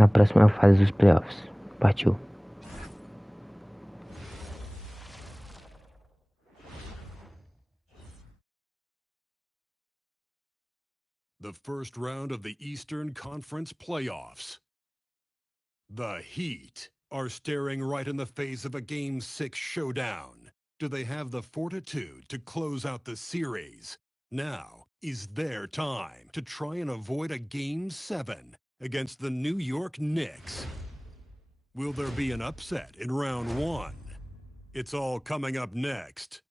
na próxima fase dos playoffs. Partiu. The first round of the Eastern Conference playoffs. The Heat are staring right in the face of a Game 6 showdown. Do they have the fortitude to close out the series? Now is their time to try and avoid a Game 7 against the New York Knicks. Will there be an upset in round 1? It's all coming up next.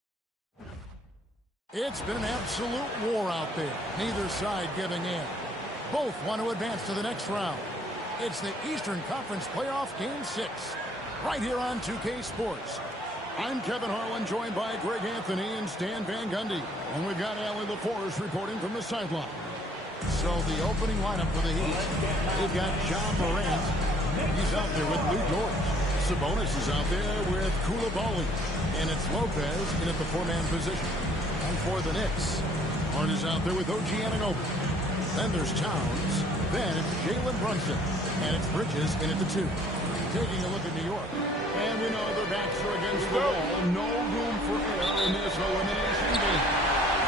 It's been an absolute war out there. Neither side giving in. Both want to advance to the next round. It's the Eastern Conference Playoff Game 6, right here on 2K Sports. I'm Kevin Harlan, joined by Greg Anthony and Stan Van Gundy. And we've got Allie LaForce reporting from the sideline. So the opening lineup for the Heat, they've got John Morant. He's out there with Lou Dort. Sabonis is out there with Koulibaly. And it's Lopez in at the four-man position. And for the Knicks, Hart is out there with OG Anunoby. Then there's Towns. Then it's Jalen Brunson. And it's Bridges in at the 2. Taking a look at New York. And we know their backs are against the wall. No room for error in this elimination game.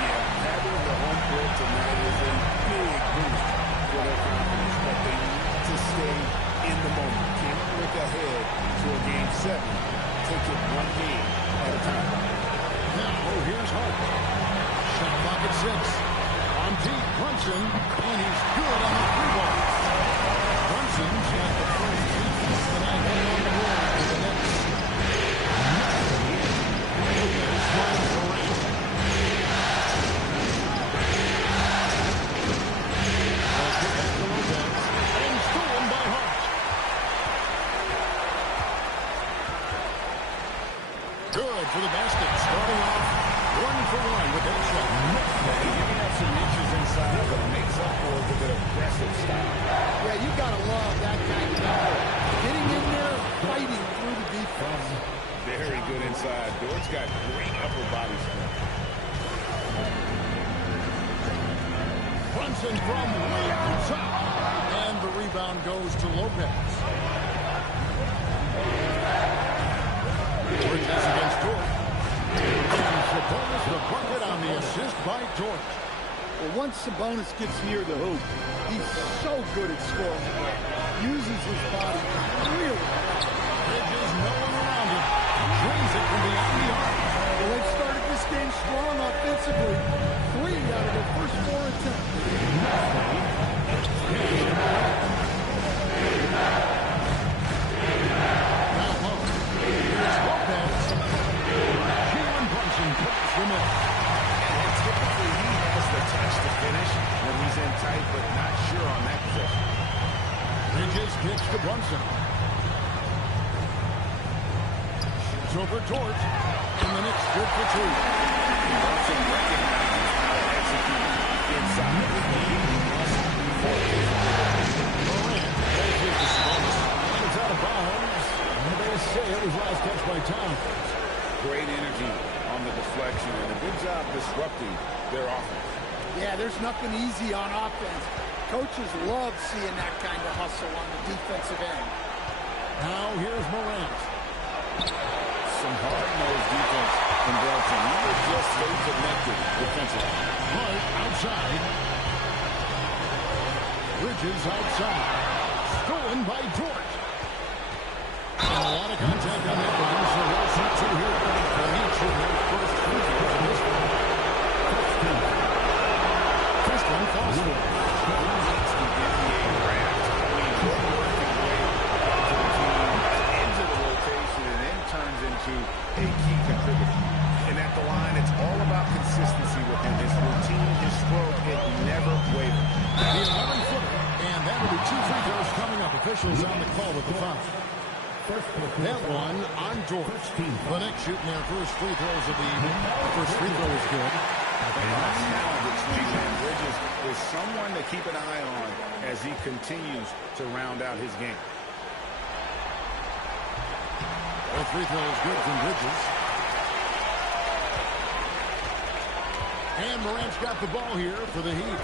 Yeah, having the home court tonight is a big boost for their confidence. But they need to stay in the moment. Can't look ahead to a Game 7. Take it one game at a time. Now, here's Hart. Shot clock at 6. On deep, Brunson, and he's good on the 3 ball. Brunson's got the first defense tonight heading on the board for the Knicks. Lopez finds Morant. They'll kick back to Lopez, and stolen by Hart. Good for the basket, starting off 1 for 1 with that shot. He's giving up some inches inside, but makes up for it with an aggressive style. Yeah, you gotta love that kind of guy. Getting in there, fighting through the defense. Very good inside. Dort's got great upper body strength. Brunson from way outside. And the rebound goes to Lopez. Bridges against Dort. And Sabonis the bucket on the assist by Dort. Well, once Sabonis gets near the hoop, he's so good at scoring. Uses his body really well. Bridges, no one around him. Drains it from beyond the arc. Well, they've started this game strong offensively. 3 out of their first 4 attempts. Now low. Here's Lopez. Jalen Brunson puts them in. And typically he has the touch to finish when he's in tight, but not sure on that possession. Bridges kicks to Brunson. Shoots over Dort. And the Knicks good for 2. Brunson recognizes how to execute inside the game. Morant plays the Sabonis. And it's out of bounds. And they say it was last catch by Towns. Great energy on the deflection and a good job disrupting their offense. Yeah, there's nothing easy on offense. Coaches love seeing that kind of hustle on the defensive end. Now here's Morant. Some hard-nosed defense from Brunson. He will just stay connected defensively. Hart outside. Bridges outside. Stolen by Dort. And a lot of contact on that one, so we'll shoot 2 here. The Heat should have first free throws in this one. First one falls for it. He needs to get the A draft. He's working way to the team, into the rotation, and then turns into a key contributor. And at the line, it's all about consistency with him. His routine, his stroke, it never wavers. The 11-footer, and that'll be 2 free throws coming up. Officials on the call with the foul. That one on Dort. The Knicks shooting their first free throws of the evening. The first free throw is good. Bridges is someone to keep an eye on as he continues to round out his game. The free throw is good from Bridges. And Morant's got the ball here for the Heat.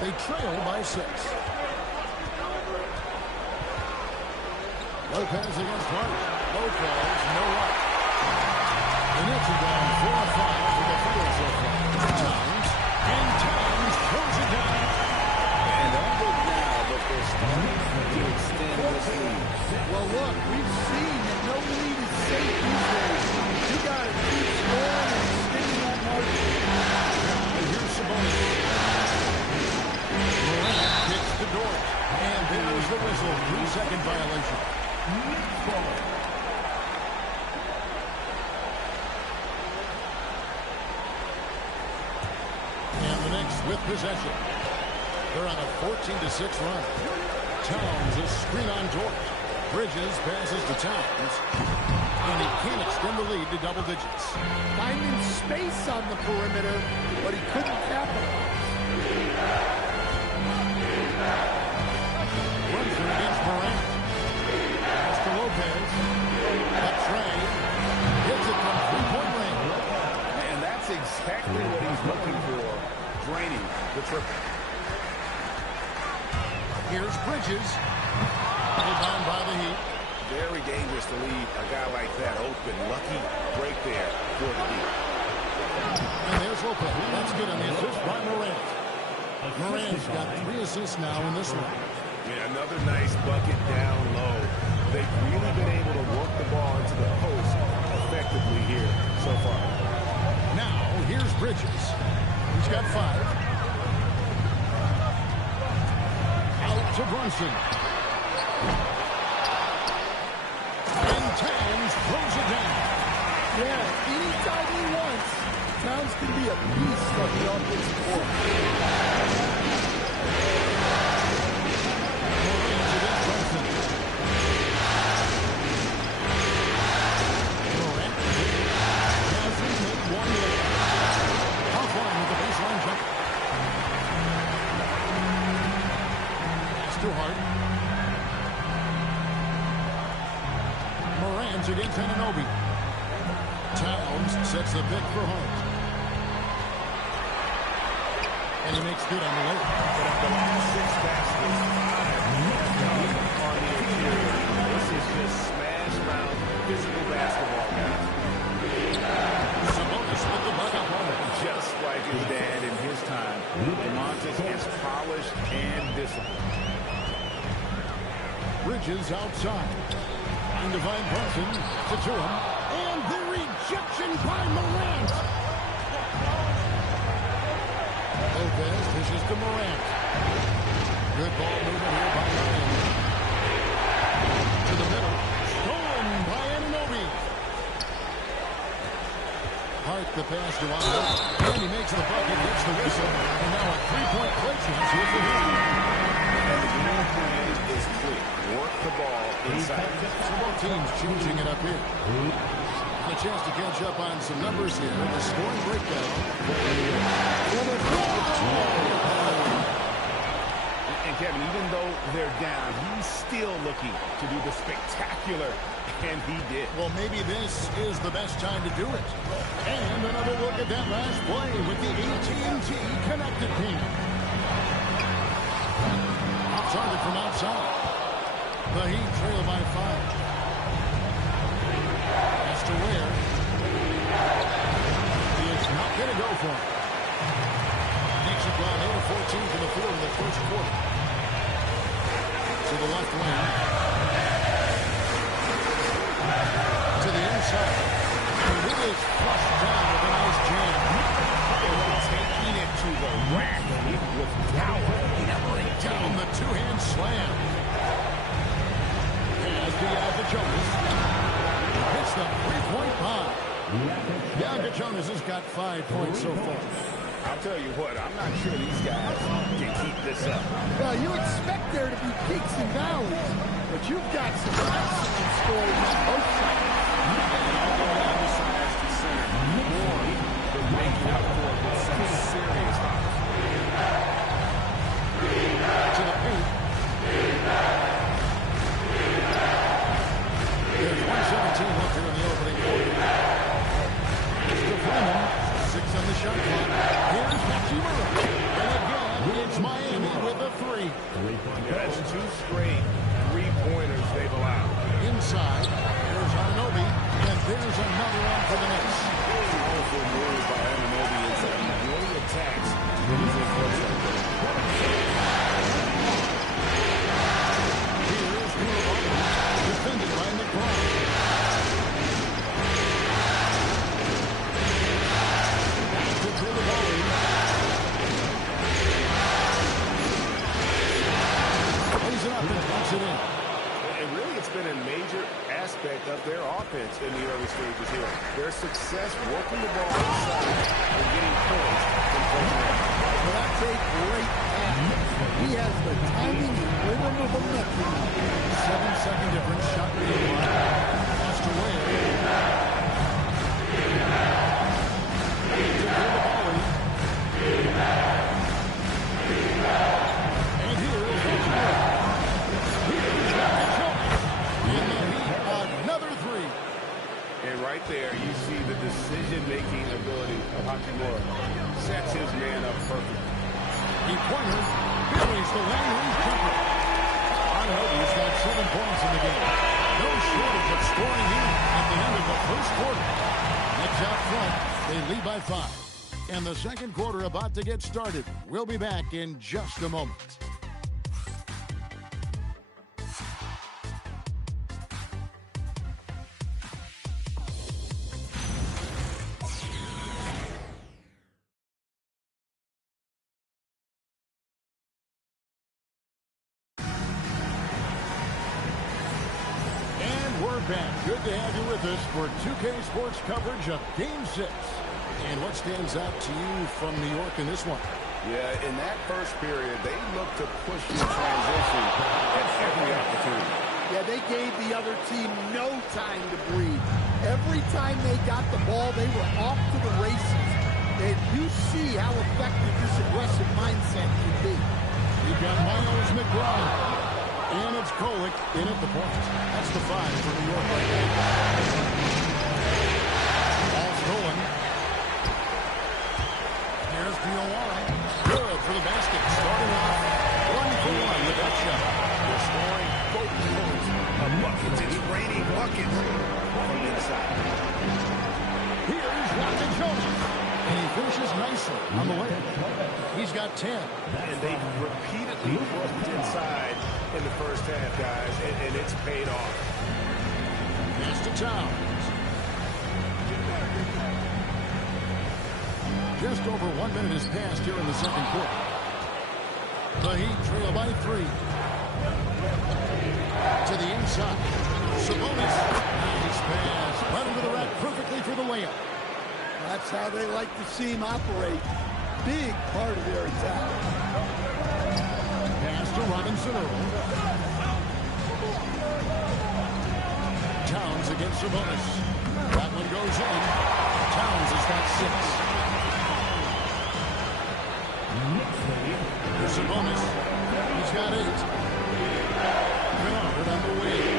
They trail by 6. Lopez against Hart. Lopez, no luck. The Knicks are down 4-5 for the field so far. Towns, and Towns throws it down. And under now, but they're starting to extend this lead. Well, look, we've seen that no lead is safe these days. You got to keep scoring and sticking that margin. And here's Sabonis. Morant kicks to Dort. And there's the whistle. 3-second violation. And the Knicks with possession. They're on a 14-6 run. Towns, a screen on Dort. Bridges passes to Towns. And he can't extend the lead to double digits. Finding space on the perimeter, but he couldn't capitalize. Brunson against Morant. Pass to Lopez. A Trey. Hits it from three-point range. And that's exactly what he's looking for. Draining the triple. Here's Bridges. Pulled down by the Heat. Very dangerous to leave a guy like that open. Lucky break there for the Heat. And there's Lopez. That's good on the assist by Morant. Morant's got 3 assists now in this one. Yeah, another nice bucket down low. They've really been able to work the ball into the post effectively here so far. Now, here's Bridges. He's got 5. Out to Brunson. And Towns throws it down. Yeah, anytime he wants, Towns can be a beast on the offensive court. Morant against Brunson. Morant hasn't made one yet. Off line with the baseline jump. Pass to Hart. Morant against Anunoby. Towns sets the pick for Hart. And he makes good on the layup. But at the last 6 baskets, 5 on the interior. This is just smash-mouth physical basketball, guys. Sabonis with the bucket home. Just like his dad in his time, DeMontis is polished and disciplined. Bridges outside. Trying to find Brunson to him. And the rejection by Morant. Lopez dishes to Morant. Good ball movement here by Morant. To the middle. Stolen by Anunoby. Hart the pass to Anunoby. And he makes the bucket, gets the whistle. And now a 3-point play chance here for him. And the game plan is clear. Work the ball inside. So both teams changing it up here. A chance to catch up on some numbers here. The scoring breakdown. And Kevin, even though they're down, he's still looking to do the spectacular, and he did. Well, maybe this is the best time to do it. And another look at that last play with the AT&T connected team. Off target from outside. The Heat trail by 5. That's to Ware. He is not going to go for it. Knicks have gone 8 of 14 from the field in the first quarter. To the left wing. To the inside. And it is flushed down with a nice jam. Taking it to the rack with power. Hammering down the two-hand slam. As the Jonas hits the 3-point bomb. Bianca Jonas has got 5 points so far. I'll tell you what, I'm not sure these guys can keep this up. Well, you expect there to be peaks and valleys, but you've got some excellent scoring on both sides. Although decides to center more than making up for it with some serious hops. To the paint. There's 117 left here in the opening quarter. Mr. Fleming, 6 on the shot clock. Here's Maxima. And again, it's Miami with a 3. That's 2 straight 3-pointers they've allowed. aspect of their offense in the early stages here. Their success working the ball inside and getting points from close. Well, that's a great pass. He has the timing and rhythm of a metronome. 7-second difference. Shot made one. Lost away. To the volley. And here is Agora. Here's in the Heat. Another three. And right there, you see the decision-making ability of Agora. Sets his man up perfect. He pointed, buries the long-range jumper. He's got 7 points in the game. No shortage of scoring here at the end of the first quarter. Knicks out front. They lead by 5. And the second quarter about to get started. We'll be back in just a moment. Back. Good to have you with us for 2K Sports coverage of Game 6. And what stands out to you from New York in this one? Yeah, in that first period, they looked to push in transition at every opportunity. Yeah, they gave the other team no time to breathe. Every time they got the ball, they were off to the races. And you see how effective this aggressive mindset can be. You've got Miles McBride. And it's Kolick in at the point. That's the 5 for New York right there. Ball's rolling. Here's Diawara. Good for the basket. Starting off 1 for 1 with that shot. They're scoring both points of buckets. It's raining buckets from inside. Here's York Jones. And he finishes nicely on the way. He's got 10. And they've repeatedly worked inside in the first half, guys, and it's paid off. Pass to Towns. Just over 1 minute has passed here in the second quarter. The Heat trail by 3. To the inside. Sabonis. Nice pass. Right into the rack perfectly for the layup. That's how they like to see him operate. Big part of their attack. Pass to Robinson Earl. Towns against Sabonis. That one goes in. Towns has got 6. Here's Sabonis. He's got 8. Bernard on the wing.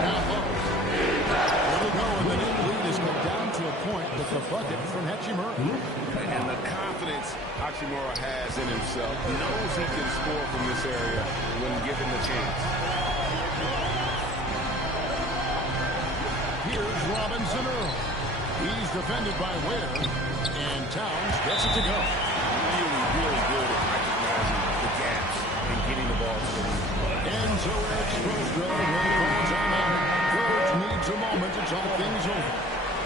Now low. It'll go, and the lead has come down to a point with the bucket from Hachimura. And the confidence Hachimura has in himself, knows he can score from this area when given the chance. Here's Robinson Earl. He's defended by Ware. And Towns gets it to go. Really, really good at recognizing the gaps and getting the ball to the rim. And so Exposed timeout. Coach needs a moment to talk things over.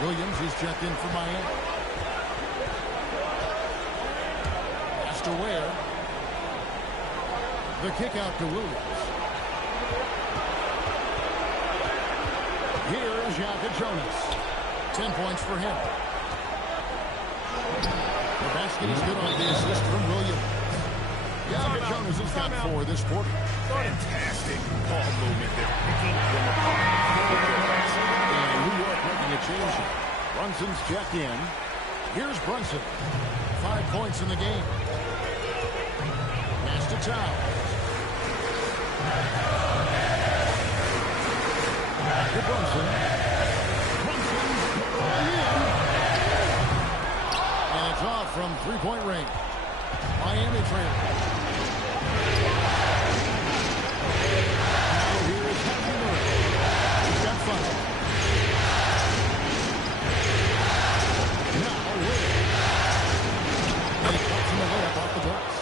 Williams is checked in for Miami. Pass to Ware. The kick out to Williams. Here is York Jones. 10 points for him. The basket is good on the assist from Williams. York Jones has got 4 this quarter. Fantastic ball movement. They're picking them apart. And New York making a change here. Brunson's checked in. Here's Brunson. 5 points in the game. Pass to Towns. Back to Brunson. Brunson's in. And it's off from 3-point range. Miami trailing. Now here is Hachimura. He's got 5. Now Ware. And he cuts him a layup off the glass.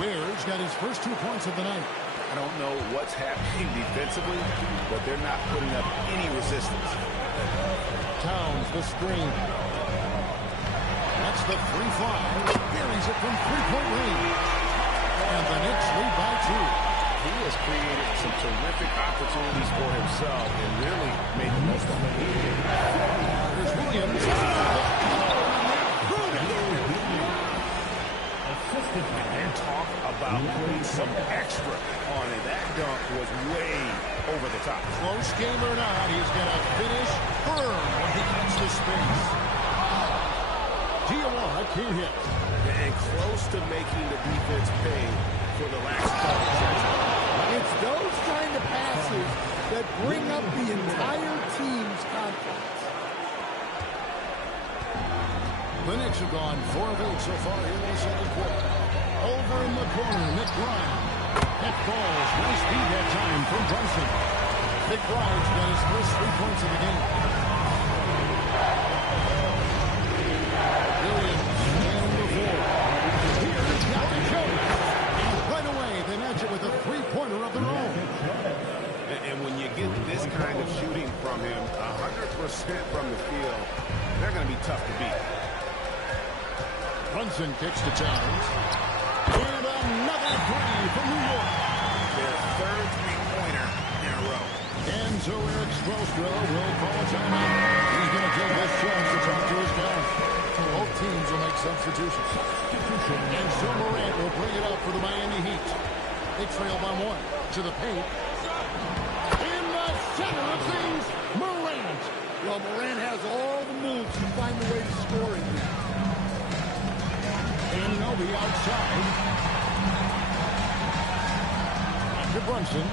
Ware's got his first 2 points of the night. I don't know what's happening defensively, but they're not putting up any resistance. Towns the screen. That's the 3-5. Buries it from 3-point range. And the Knicks lead by 2. he has created some terrific opportunities for himself and really made the most of it. Here's Williams. And talk about putting some extra on it. That dunk was way over the top. Close game or not, he's going to finish firm when he gets the space. Diawara can't hit. And close to making the defense pay for the last couple. It's those kind of passes that bring up the entire team's confidence. The Knicks have gone 4 of 8 so far here in the second quarter. Over in the corner, McBride. That falls. Nice feed that time from Brunson. McBride's got his first 3 points of the game. Williams, and before. Here's got the Jogo. And right away, they match it with a 3-pointer of their own. And when you get this kind of shooting from him, 100% from the field, they're going to be tough to beat. Brunson kicks to Towns. And another 3 from New York. Their third 3-pointer in a row. And so Eric Spoelstra will call a timeout. He's going to take this chance to talk to his guys. Both teams will make substitutions. And so Morant will bring it up for the Miami Heat. They trail by 1 to the paint. In the center of things, Morant. Well, Morant has all the moves to find a way to score in here. And Nobi outside. To Brunson.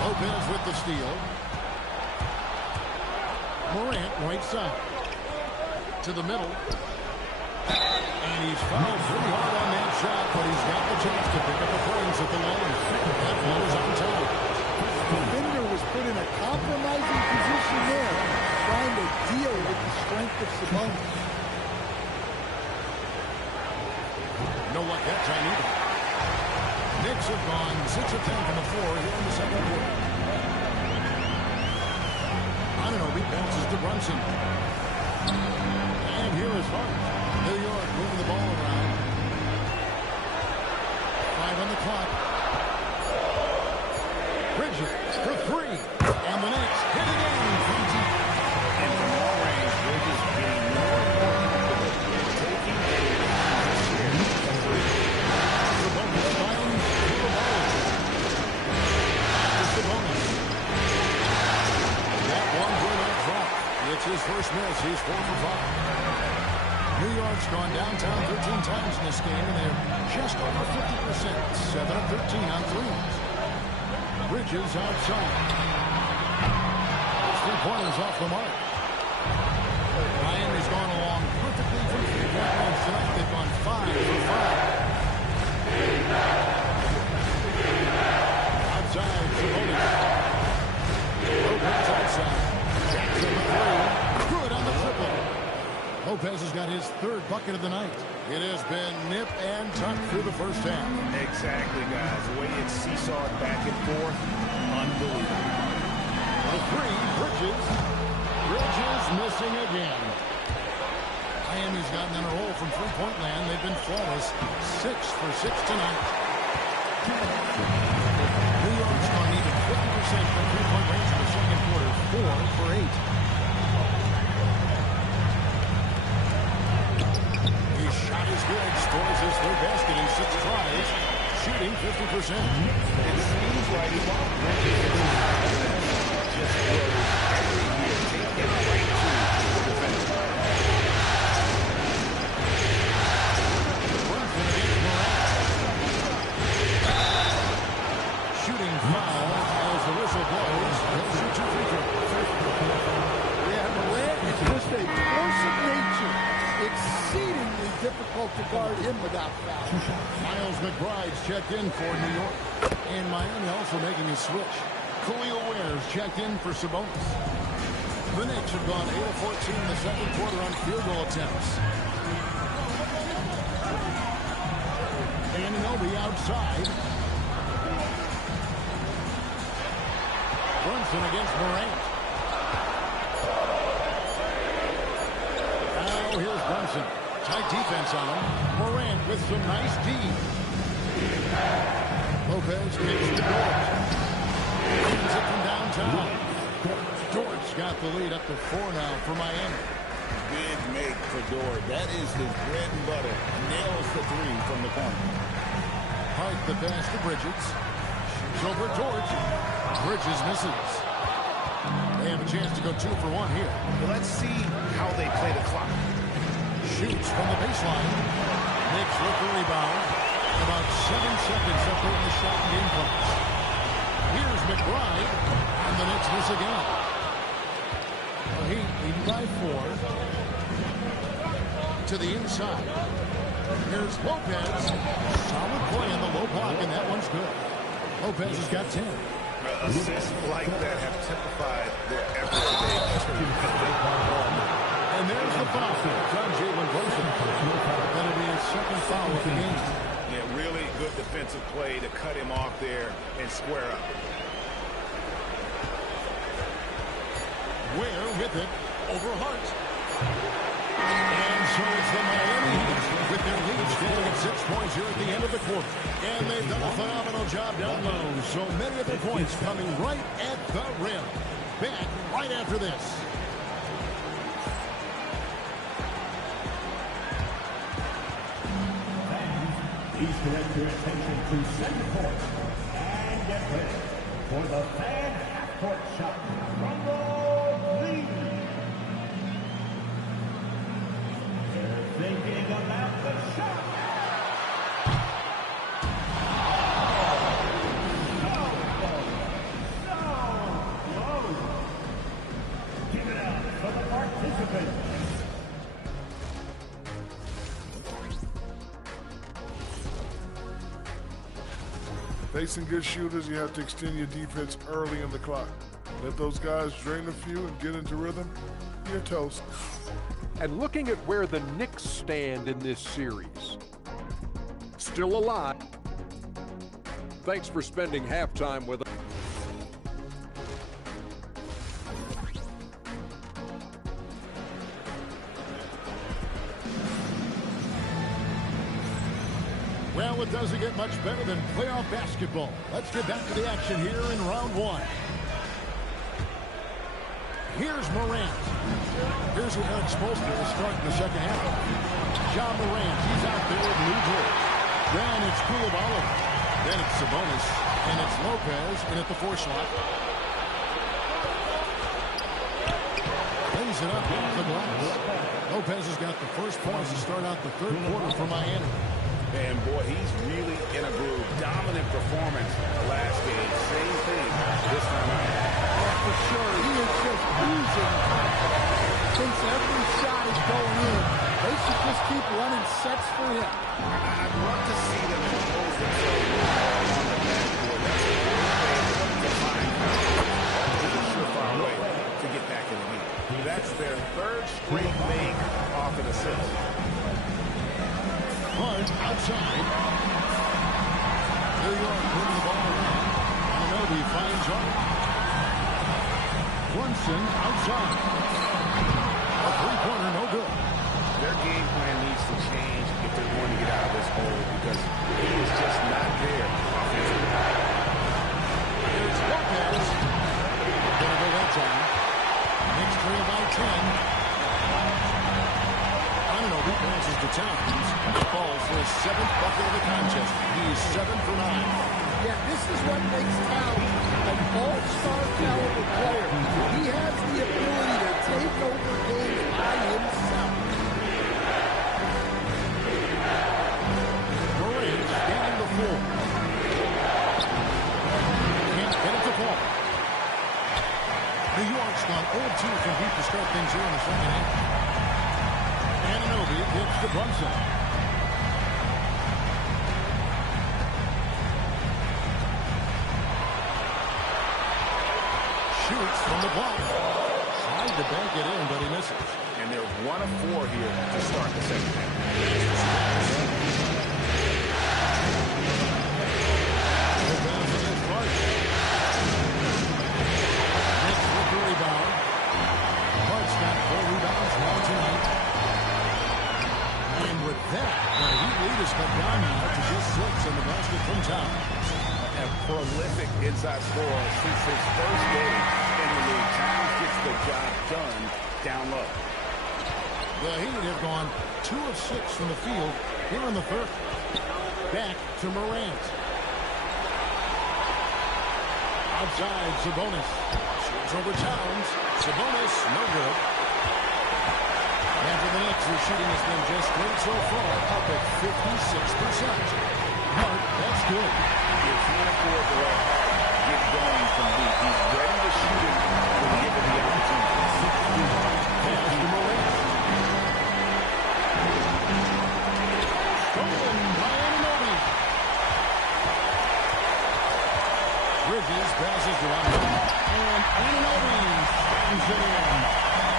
Lopez with the steal. Morant right side. To the middle. And he's fouled pretty hard on that shot, but he's got the chance to pick up the points at the line. That ball is on top. Defender was put in a compromising position there, trying to deal with the strength of Sabonis. No luck that time either. Knicks have gone 6 of 10 from the floor here in the second quarter. Anunoby passes to Brunson. And here is Hart. New York moving the ball around. 5 on the clock. Bridges for 3. And the Knicks hit again from deep. And from long range, Bridges being more important than taking Sabonis finds the ball. It's Sabonis. That one good up front. It's his first miss. He's 4 for 5. New York's gone downtown 13 times in this game, and they're just over 50%. 7 of 13 on threes. Bridges outside. His 3-pointers off the mark. Miami's gone along perfectly from 3-point range tonight. They've gone 5 for 5. Outside, Sabonis. Lopez outside. Jackson with 3. Good on the triple. Lopez has got his 3rd bucket of the night. It has been nip and tuck through the first half. Exactly, guys. The way it's seesawed back and forth, unbelievable. The 3, Bridges. Bridges missing again. Miami's gotten on a roll from 3-point land. They've been flawless. 6 for 6 tonight. New York's gone even 50% from 3-point range in the second quarter. 4 for 8. His shot is good. Scores his 3rd basket in 6 tries. Shooting 50%. It seems like just grows every year. Take it right to the defense. Brunson against Morant. Shooting foul as the whistle blows. He'll shoot 2 free throws. Yeah, Morant is just a force of nature. Exceedingly difficult to guard him without foul. Miles McBride's checked in for New York. And Miami also making a switch. Khalil Ware's checked in for Sabonis. The Knicks have gone 8 of 14 in the second quarter on field goal attempts. And Nobi outside. Brunson against Morant. Now here's Brunson. Tight defense on him. Morant with some nice D. Lopez kicks to Dort. Brings it from downtown. Dort's got the lead up to 4 now for Miami. Big make for Dort. That is his bread and butter. Nails the three from the corner. Hike the pass to Bridges. Shoots over Dort. Bridges misses. They have a chance to go 2 for 1 here. Well, let's see how they play the clock. Shoots from the baseline. Knicks with the rebound. About 7 seconds separating the shot and game clocks. Here's McBride. And the Knicks miss again. The Heat leading by 4. To the inside. Here's Lopez. Solid play in the low block, and that one's good. Lopez has got 10. Assists like that have typified their effort today. And there's the foul. It's on Jalen Brunson. That'll be his second foul of the game. Yeah, really good defensive play to cut him off there and square up. Ware with it over Hart. And so it's the Miami Heat with their lead standing at 6 points here at the end of the quarter. And they've done a phenomenal job down low. So many of their points coming right at the rim. Back right after this. Please direct your attention to center court and get ready for the fan half-court shot from the lead. They're thinking about the shot. So close. Give it up for the participants. Facing good shooters, you have to extend your defense early in the clock. Let those guys drain a few and get into rhythm. You're toast. And looking at where the Knicks stand in this series, still alive. Thanks for spending halftime with us. Well, it doesn't get much better than playoff basketball. Let's get back to the action here in round 1. Here's Morant. Here's who Eric Spoelstra is starting the second half. John Morant, he's out there with Lou George. Then it's Koulibaly. Then it's Sabonis. And it's Lopez in at the 4 slot. Brings it up off the glass. Lopez has got the first points to start out the third quarter for Miami. And boy, he's really in a groove. Dominant performance last game. Same thing this time out. Yeah, for sure. He is just oozing confidence. Thinks every shot is going in. They should just keep running sets for him. I'd love to see them impose themselves on the backboard. That's a great way to find confidence. It's a surefire way to get back in the game. That's their third straight make off an assist. Hart outside. New York moving the ball around. Anunoby finds Hart. Brunson outside. A 3-pointer, no good. Their game plan needs to change if they're going to get out of this hole because he is just not there offensively. Here's Lopez. Gonna go that time. Knicks trail by 10. Anunoby passes to Towns. Falls for his 7th bucket of the contest. He's 7 for 9. Yeah, this is what makes Towns an all-star caliber player. He has the ability to take over games by himself. Morant scanning the floor. Can't get it to fall. New York's gone 0-2 from deep to start things here in the second half. Anunoby gets to Brunson. Shoots from the block. Tried to bank it in, but he misses. And they're 1 of 4 here to start the second half. Rebounds against Hart. Knicks with the rebound. Hart's got 4 rebounds now tonight. And with that, the Heat lead has cut down now to just 6 in the basket from Towns. outside score since his first game in the league. Towns gets the job done down low. The Heat have gone 2 of 6 from the field here in the third. Back to Morant. Outside, Sabonis. Shoots over Towns. Sabonis, no good. After the Knicks, their shooting has been just great so far, up at 56%. Hart, that's good. You can't afford to let Hart get going from deep. He's ready to shoot it when given the opportunity. Pass to Morant. Stolen by Anunoby. Bridges passes to Anunoby. And Anunoby slams it in.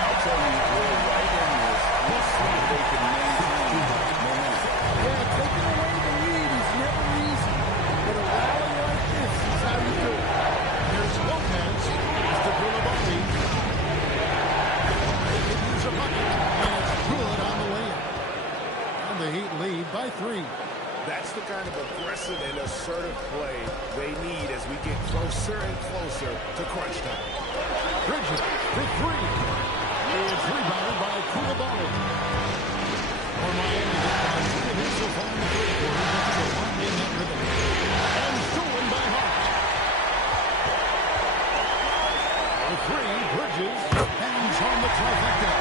I'll tell you, we're right in this. Let's see if they can maintain momentum. Yeah, taking away the lead is never easy. But a rally like this is how you do it. Here's Lopez. It's to Koulibaly. They can use a bucket. And it's good on the layup. And the Heat lead by 3. That's the kind of aggressive and assertive play they need as we get closer and closer to crunch time. Bridges for 3. It's rebounded by Koulibaly. For Miami, they've gone 3 of 8 so far in the third quarter. Looking to lock in that rhythm. And stolen by Hart. For 3, Bridges hangs on the trifecta.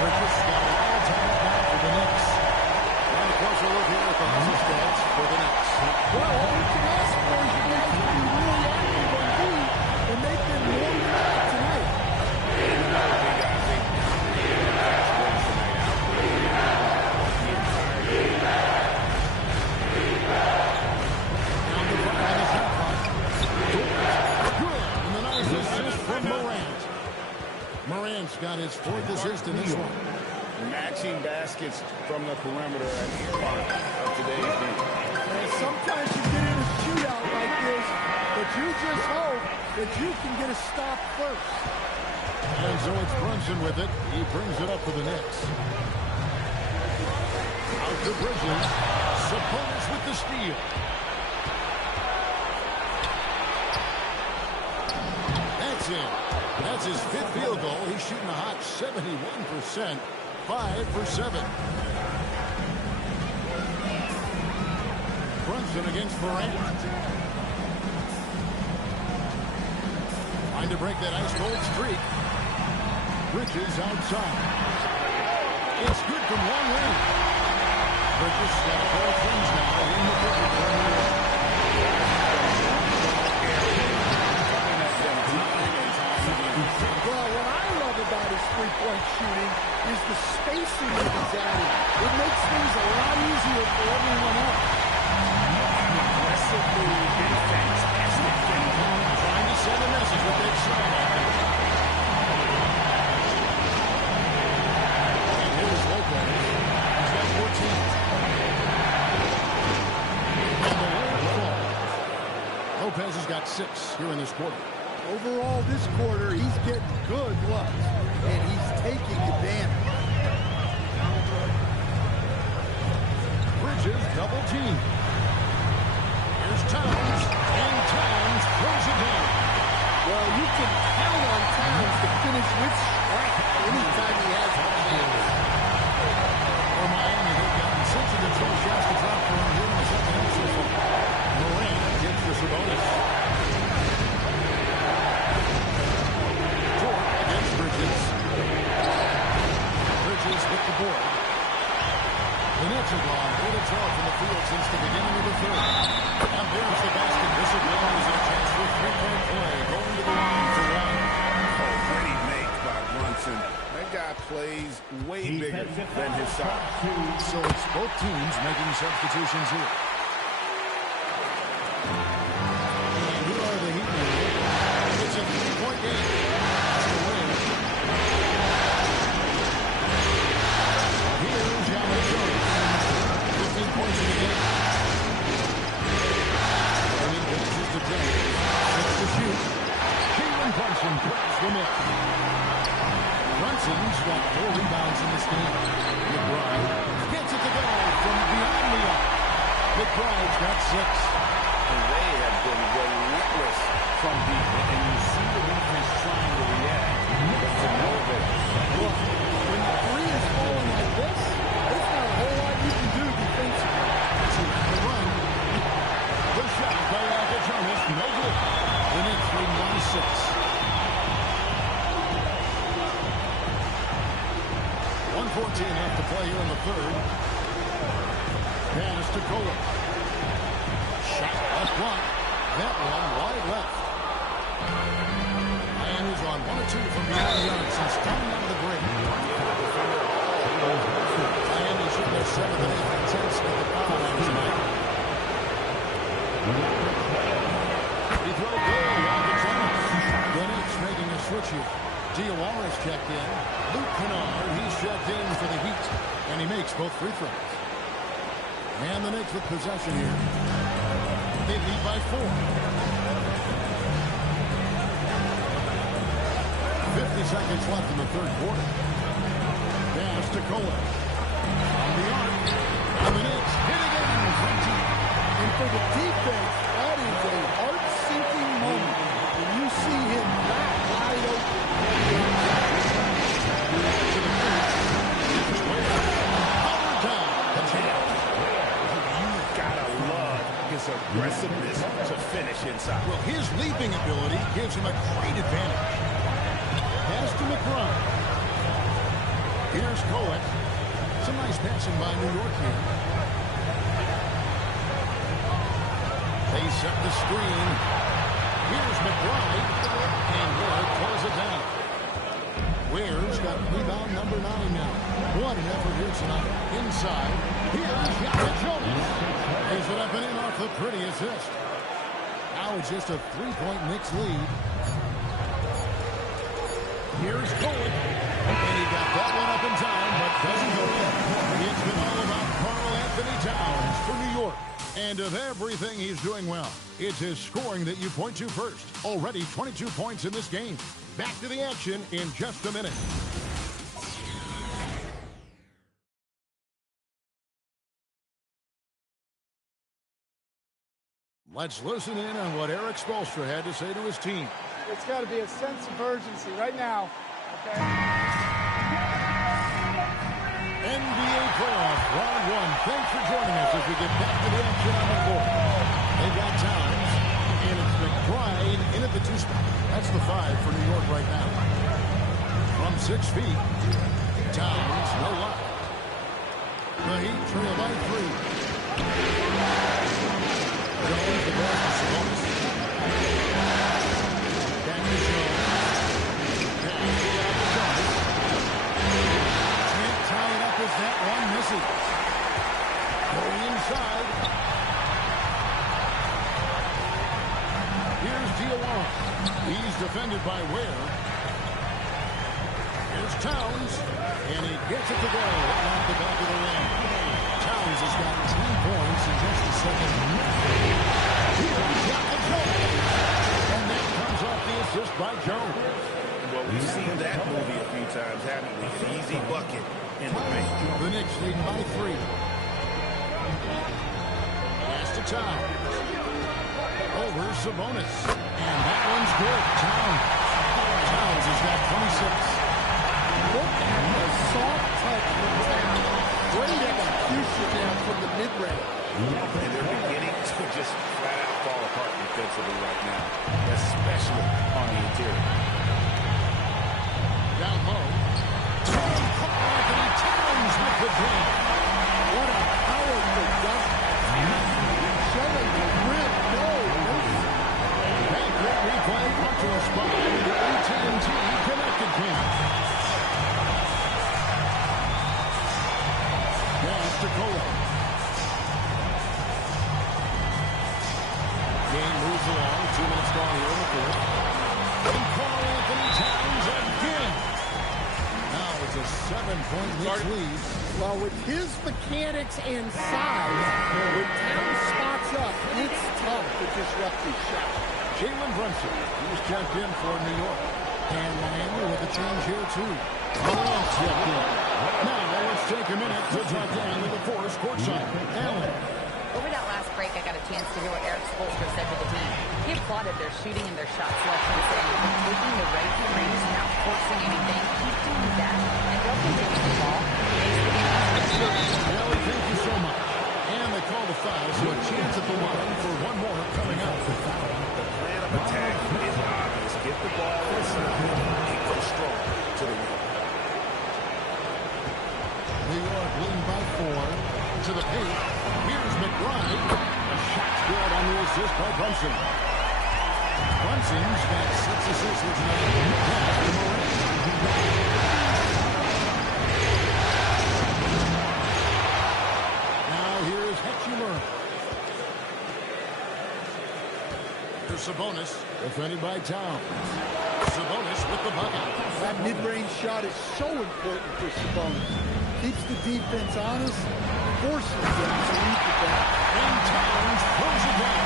Bridges got it all tied back for the Knicks. And a closer look here at the Hustle stats for the Knicks. Well, all you can ask for is you guys to be really active on D, and they've been more than that tonight. Another thing I think that's one tonight out there. The entire game. Down the front on the shot clock. Good. And the nice assist from Morant. Morant's got his 4th assist in this one. Matching baskets from the perimeter and earmark of today's game. And sometimes you get in a shootout like this, but you just hope that you can get a stop first. And so it's Brunson with it. He brings it up for the Knicks. Out to Bridges. Sabonis with the steal. That's it. That's his 5th field goal. He's shooting a hot 71%. 5 for 7. Brunson against Morant. Trying to break that ice-cold streak. Bridges outside. It's good from long range. Bridges got a pair of friends now in the picture for him. Well, what I love about his three-point shooting is the spacing that he's adding. It makes things a lot easier for everyone else. Aggressively defense. Trying to send a message with that shot. And here's Lopez. He's got 14. And the layup falls. Lopez has got 6 here in this quarter. Overall, this quarter, he's getting good looks, and he's taking advantage. Bridges double team. Here's Towns, and Towns throws it down. Well, you can count on Towns to finish with strength anytime he has a chance. For Miami, they've gotten 6 of the 12 shots to drop for him here in the second half so far. Morant gets for Sabonis. Bridges with the board. The Knicks have gone 8 of 12 from the field since the beginning of the third. And there's the basket. This is a chance for a 3-point play. Going to the line for 1. Oh, pretty make by Brunson. That guy plays way bigger than his size. So it's both teams making substitutions here. And here are the Heat. It's a 3-point game. That's the win. Here's Jones. 15 points in the game. And he passes to Jones. 6 to shoot. Jalen Brunson grabs the miss. Brunson's got 4 rebounds in this game. McBride gets it to go from beyond the arc. McBride's got 6. and they have been relentless from deep. And you see the defense trying to react, but to no avail. Look, when the three is falling like this, there's not a whole lot you can do defensively. The run. The shot by Jonas, no good. The Knicks lead 1-6. 1:14 left to play here in the third. Pass to Coloca. Shot left block. That one wide left. Miami's on 1-2 from beyond the arc since coming out of the break. Miami should their 7th and 8th attempts at the foul line tonight. Free throw good. The Knicks making a switch here. Diawara's checked in. Luke Kennard, he's checked in for the Heat. And he makes both free throws. And the Knicks with possession here. They lead by 4. 50 seconds left in the third quarter. Pass to Coloca. On the arc. And the Knicks hit again from deep. And for the defense, that is a heart-sinking moment when you see him that wide open. Aggressiveness to finish inside. Well, his leaping ability gives him a great advantage. Pass to McBride. Here's Cohen. Some nice passing by New York here. They set the screen. Here's McBride. And Ware pulls it down. Ware's got rebound number 9 now. What an effort here tonight. Inside. Here's York Jones. Lays it up and in off the pretty assist. Now it's just a 3-point Knicks lead. Here's Cohen. And he got that one up in time, but doesn't go in. It's been all about Karl-Anthony Towns for New York. And of everything he's doing well, it's his scoring that you point to first. Already 22 points in this game. Back to the action in just a minute. Let's listen in on what Eric Spoelstra had to say to his team. It's got to be a sense of urgency right now. Okay. NBA playoff round 1. Thanks for joining us as we get back to the action on the court. They've got Towns, and it's McBride in at the 2 spot. That's the 5 for New York right now. From 6 feet, Towns, no luck. The Heat trail by 3. Jones, the ball to Sabonis. Back to Jones. Back to Jones. Can't tie it up as that one misses. Going inside. Here's Diawara. He's defended by Ware. Here's Towns. And he gets it to go around the back of the rim. Towns has got 10 points in just a second. Here's York Jones. And that comes off the assist by Jones. Well, we've seen that movie a few times, haven't we? Easy bucket in the paint. The Knicks lead by 3. Pass to Towns. Over Sabonis. And that one's good. Towns has got 26. Look at the soft touch from Towns. Great execution now from the mid-range. And they're beginning to just flat out fall apart defensively right now, especially on the interior. Down low. Karl-Anthony Towns with the draw. What a powerful dunk. Showing the rim. No mercy. That great replay brought to us by the AT&T Connected Team. Pass to Coloca. Game moves along. 2 minutes gone here in the fourth. And Karl-Anthony Towns again. Now it's a 7-point lead. Well, with his mechanics and size, when Towns spots up, it's tough to disrupt his shot. Jalen Brunson, he's checked in for New York. And Miami with a change here, too. Morant checked in. Now, let's take a minute to drop down to the Forest courtside. Allen. Over that last break, I got a chance to hear what Eric Spoelstra said to the team. He applauded their shooting and their shot selection, saying they're taking the right threes, not forcing anything. Keep doing that, and they'll continue the ball. Kelly, thank you so much. And they call the foul, so a chance at the line for one more coming up. The plan of attack is obvious. Get the ball inside and go strong to the rim. New York leading by 4 to the paint. Here's McBride. A shot's good on the assist by Brunson. Brunson's got 6 assists with now here's Hetchimer. Here's Sabonis, defended by Towns. Sabonis with the bucket. That mid-range shot is so important for Sabonis. Keeps the defense honest, forces them to lead the back. And Towns throws it down.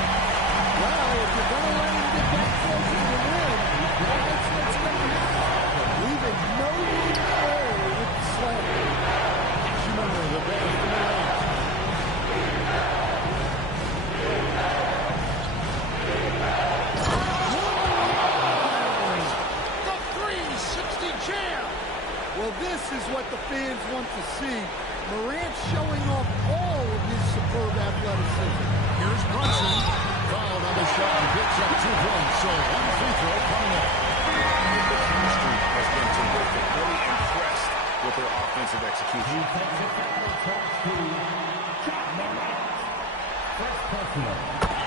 Well, if you're going to let him get that close to the rim, that's what's going to happen. Leaving no room there with the slam. Remember the best in the range. The 360 jam. Well, this is what the fans want to see. Morant showing off all of his superb athleticism. Here's Brunson. Fouled on the shot and picks up 2 points. So one free throw coming up. The chemistry has been terrific. Really impressed with their offensive execution.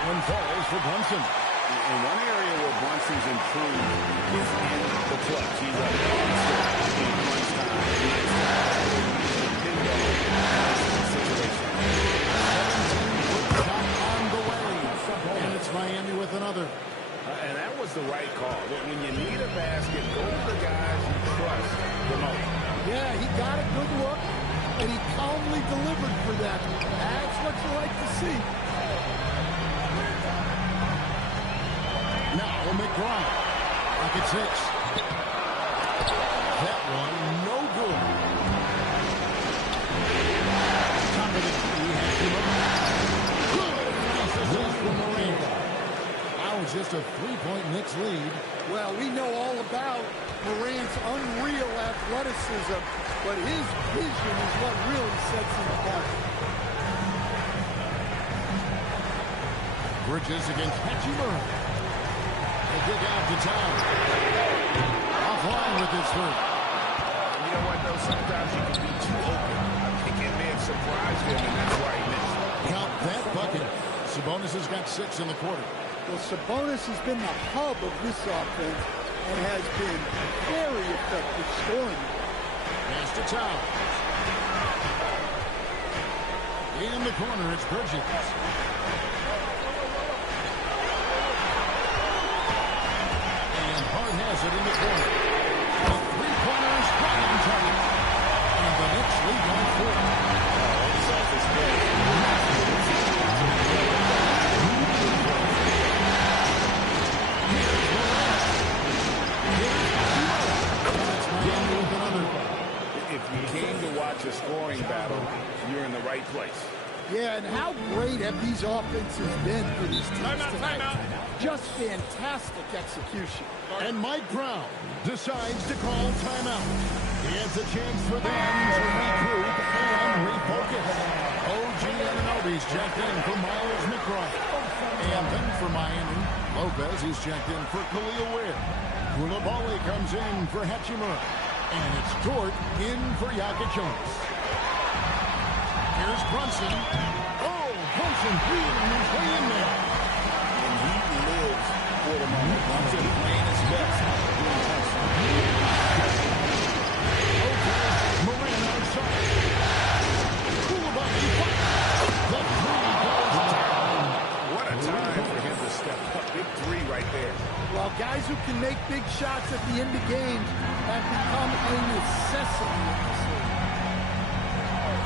One falls for Brunson. In one area where Brunson's improved is in the clutch. He's up in crunch time. And it's Miami with another. And that was the right call. When you need a basket, go to the guys you trust the most. Yeah, he got a good look, and he calmly delivered for that. That's what you like to see. Now McBride. Pocket 6. That one, no good. Top of the key, good. Nice assist from Morant. Now it's just a 3-point Knicks lead. Well, we know all about Morant's unreal athleticism, but his vision is what really sets him apart. Bridges against Hetchimer. They dig out to Town. Offline with his 3. You know what, though? Sometimes you can be too open. I think it may have surprised him, and that's why he missed. Count that bucket. Sabonis has got 6 in the quarter. Well, Sabonis has been the hub of this offense and has been very effective scoring. Pass to Town. In the corner, it's Bridges. Hart has it in the corner. A 3-pointer is right on target. And the Knicks lead by 4. If you came to watch a scoring battle, you're in the right place. Yeah, and how great have these offenses been for these teams tonight? Just fantastic execution. And Mike Brown decides to call timeout. It's a chance for them to regroup and refocus. OG Anunoby's checked in for Miles McBride. And then for Miami, Lopez is checked in for Khalil Ware. Koulibaly comes in for Hetchimer. And it's Dort in for Jokic. Here's Brunson. Oh, Brunson feeling his way in there. And he lives for the moment. Brunson playing his best. Okay, Morant outside. Koulibaly fights. The 3 goes down. What a time for him to step up. Big 3 right there. Well, guys who can make big shots at the end of games have become a necessity in this league.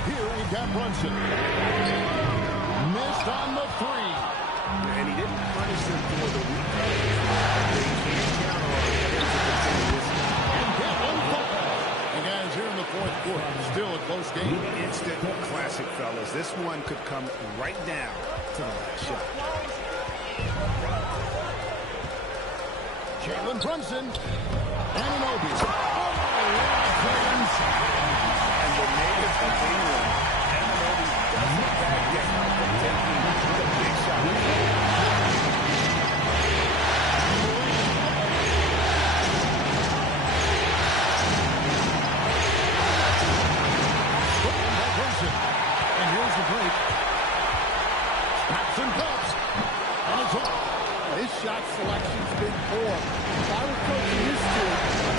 Here he got Brunson. Missed on the 3. And he didn't punish him for the weak coverage. They can't count on him to continue this. And that one falls. And guys, here in the 4th quarter, still a close game. Instant classic, fellas. This one could come right down to the last shot. Jalen Brunson. Anunoby. And the native of England, Anunoby doesn't back down from taking the big shot. And here's the break. Snaps and pops. And it's off. His shot selection's been poor. If I were coaching his team,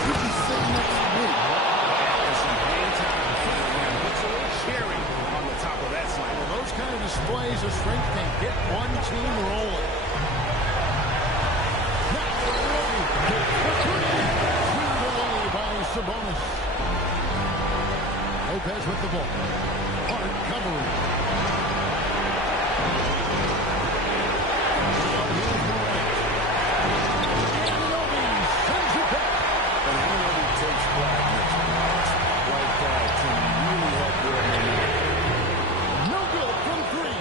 he'd be sitting next to me. And some hand time for him. It's a little cherry on the top of that slam. Well, those kind of displays of strength can get one team rolling. Now, cleared away by Sabonis. Lopez with the ball. Hart covering. Now here's Morant. Anunoby sends it back. And Anunoby takes pride in his blocks like that can really help build momentum. No good from three.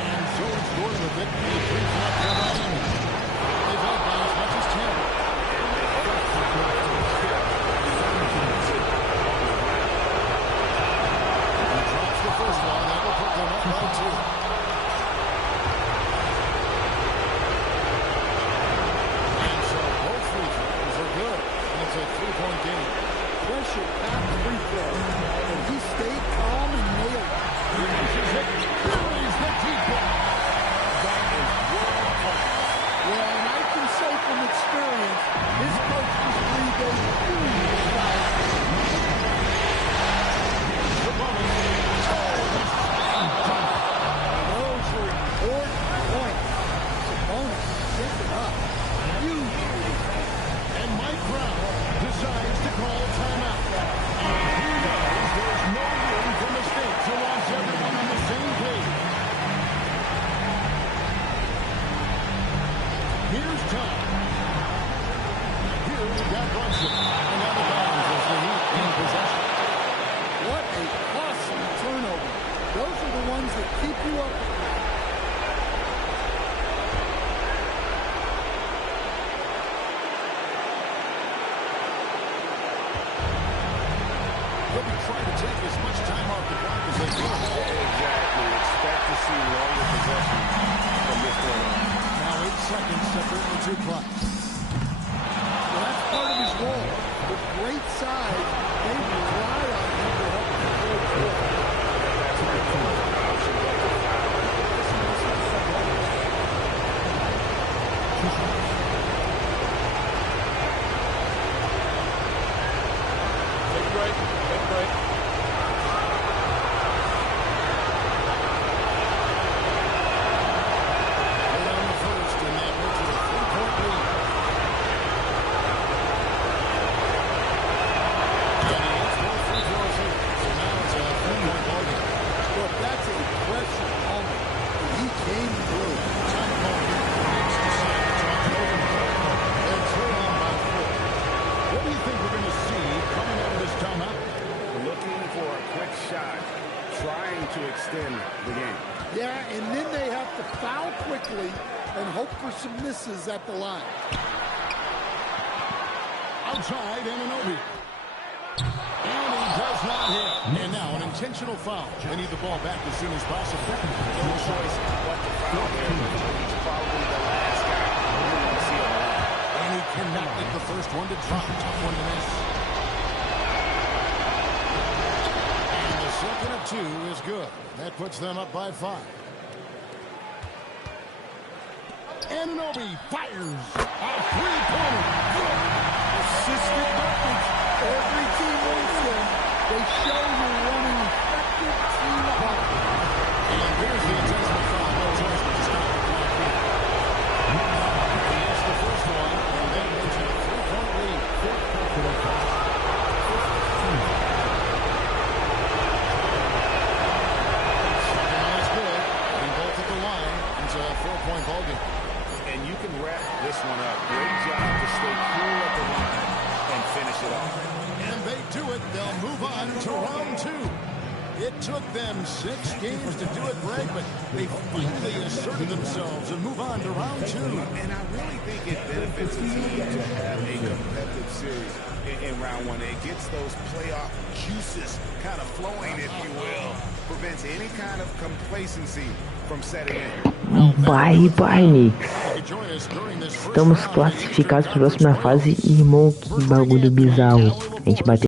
And so it's scored with it. A 3-point for Miami. They've held by as much as 10. And they have not to kill. The first one, that will put them up by 2. And so both free throws are good. And it's a 3-point game. Pressure-packed free throw. And he stayed calm and nailed it. He misses it. Buries the deep ball. That is world class. Well, and I can say from experience, his coach's 3 goes through his style. Those are important points. Sabonis sent it up. Huge. And Mike Brown decides to call timeout. And he knows there's no room for mistakes. He wants everyone on the same page. Here's Tom. Here we've got Brunson. And out of bounds as the Heat in possession. What a costly turnover. Those are the ones that keep you up at night. They'll be trying to take as much time off the clock as they can. Exactly. Expect to see longer possession from this point on. Now 8 seconds separate the 2 clocks. Well, that's part of his role. With great size, they rely on him to help control the floor. That's where the options like the foul and Take a break. Take a break. Right on the first, and that makes it a 3-point lead. And he hits both free throws here. So now it's a 3-point ballgame. Look, that's a pressure moment. And he came through. Time ball here. Knicks decide to try and open it. They're trailing by 4. What do you think we're going to see coming out of this timeout? looking for a quick shot, trying to extend the game. Yeah, and then they have to foul quickly and hope for some misses at the line. Outside, Anunoby. And he does not hit. And now an intentional foul. They need the ball back as soon as possible. No choice but to foul there. He's probably the last guy we want to see on the line. And he cannot get the first one to drop. Tough one to miss. And the second of two is good. That puts them up by 5. Anunoby fires a three-pointer. Assisted buckets. Every team wants them. They show you're running effective team hockey. And here's the intentional foul. No choice but to stop the clock here. He hits the first one, and that makes it a 3-point lead. Second one is good. Getting both at the line. It's a 4-point ball game. And you can wrap this one up. Great job to stay cool at the line and finish it off. And they do it. They'll move on to round 2. It took them 6 games to do it, Greg. but they finally asserted themselves and move on to round two. And I really think it benefits a team to have a competitive series in round one. It gets those playoff juices kind of flowing, if you will. Prevents any kind of complacency from setting in. Bye, Knicks. Estamos classificados para a próxima fase. Irmão, que bagulho bizarro. A gente bateu